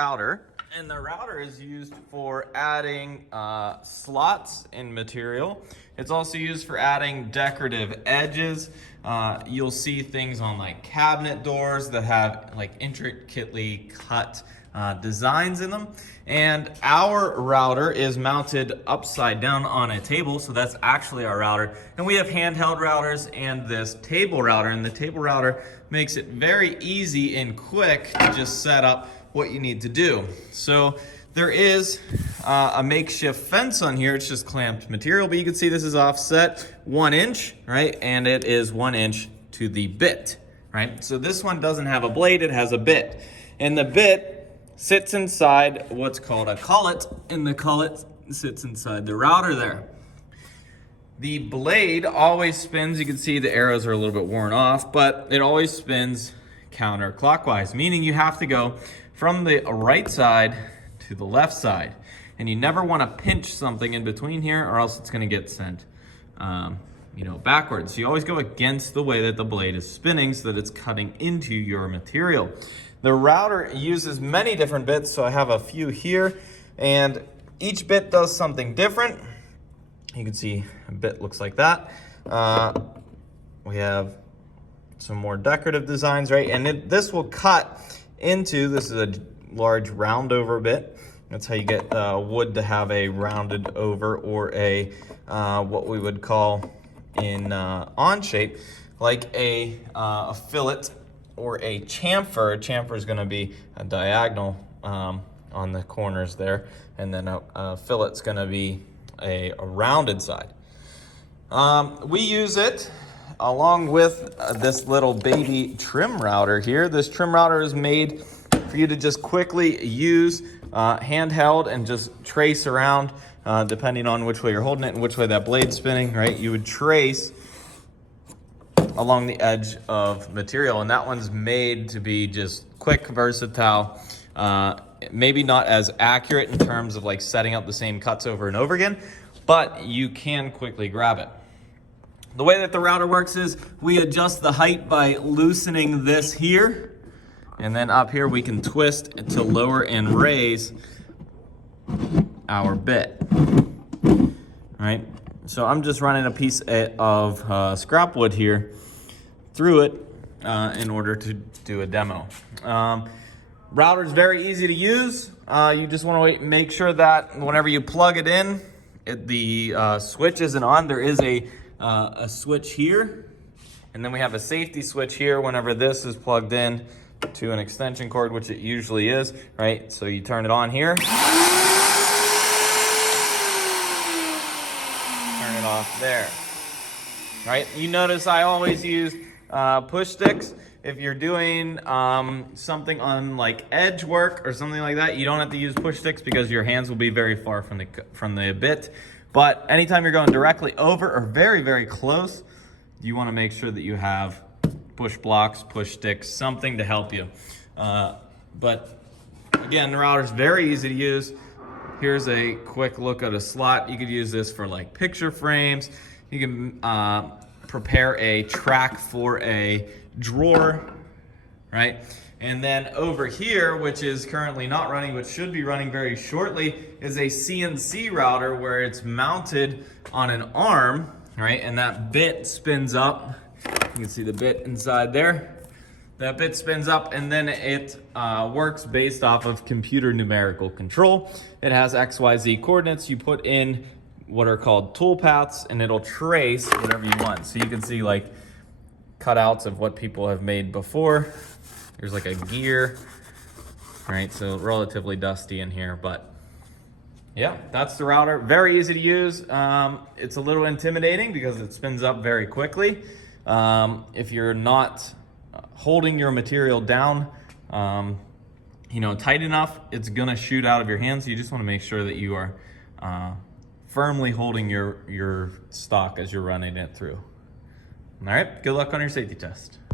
router, and the router is used for adding slots in material. It's also used for adding decorative edges. You'll see things on like cabinet doors that have like intricately cut designs in them. And our router is mounted upside down on a table, so that's actually our router. And we have handheld routers and this table router, and the table router makes it very easy and quick to just set up what you need to do. So there is a makeshift fence on here. It's just clamped material, but you can see this is offset 1 inch, right? And it is 1 inch to the bit, right? So this one doesn't have a blade, it has a bit. And the bit sits inside what's called a collet, and the collet sits inside the router there. The blade always spins. You can see the arrows are a little bit worn off, but it always spins counterclockwise, meaning you have to go from the right side to the left side. And you never want to pinch something in between here, or else it's going to get sent backwards. So you always go against the way that the blade is spinning so that it's cutting into your material. The router uses many different bits, so I have a few here, and each bit does something different. You can see a bit looks like that. We have some more decorative designs, right? And this will cut into, this is a large round over bit. That's how you get wood to have a rounded over, or a what we would call in on shape, like a fillet or a chamfer. A chamfer is going to be a diagonal on the corners there, and then a fillet's going to be a rounded side. We use it along with this little baby trim router here. This trim router is made for you to just quickly use handheld and just trace around depending on which way you're holding it and which way that blade's spinning, right? You would trace along the edge of material, and that one's made to be just quick, versatile, maybe not as accurate in terms of like setting up the same cuts over and over again, but you can quickly grab it. The way that the router works is we adjust the height by loosening this here, and then up here we can twist to lower and raise our bit, right? So I'm just running a piece of scrap wood here through it in order to do a demo. Router is very easy to use. You just want to make sure that whenever you plug it in, the switch isn't on. There is a switch here, and then we have a safety switch here whenever this is plugged in to an extension cord, which it usually is, right? So you turn it on here, turn it off there, right? You notice I always use push sticks. If you're doing something on like edge work or something like that, you don't have to use push sticks because your hands will be very far from the bit. But anytime you're going directly over or very, very close, you want to make sure that you have push blocks, push sticks, something to help you. But again, the router is very easy to use. Here's a quick look at a slot. You could use this for like picture frames. You can prepare a track for a drawer, right? And then over here, which is currently not running, but should be running very shortly, is a CNC router where it's mounted on an arm, right? And that bit spins up. You can see the bit inside there. That bit spins up, and then it works based off of computer numerical control. It has XYZ coordinates. You put in what are called tool paths, and it'll trace whatever you want. So you can see like cutouts of what people have made before. There's like a gear, right? So relatively dusty in here, but yeah, that's the router. Very easy to use. It's a little intimidating because it spins up very quickly. If you're not holding your material down, tight enough, it's gonna shoot out of your hands. So you just wanna make sure that you are firmly holding your stock as you're running it through. All right, good luck on your safety test.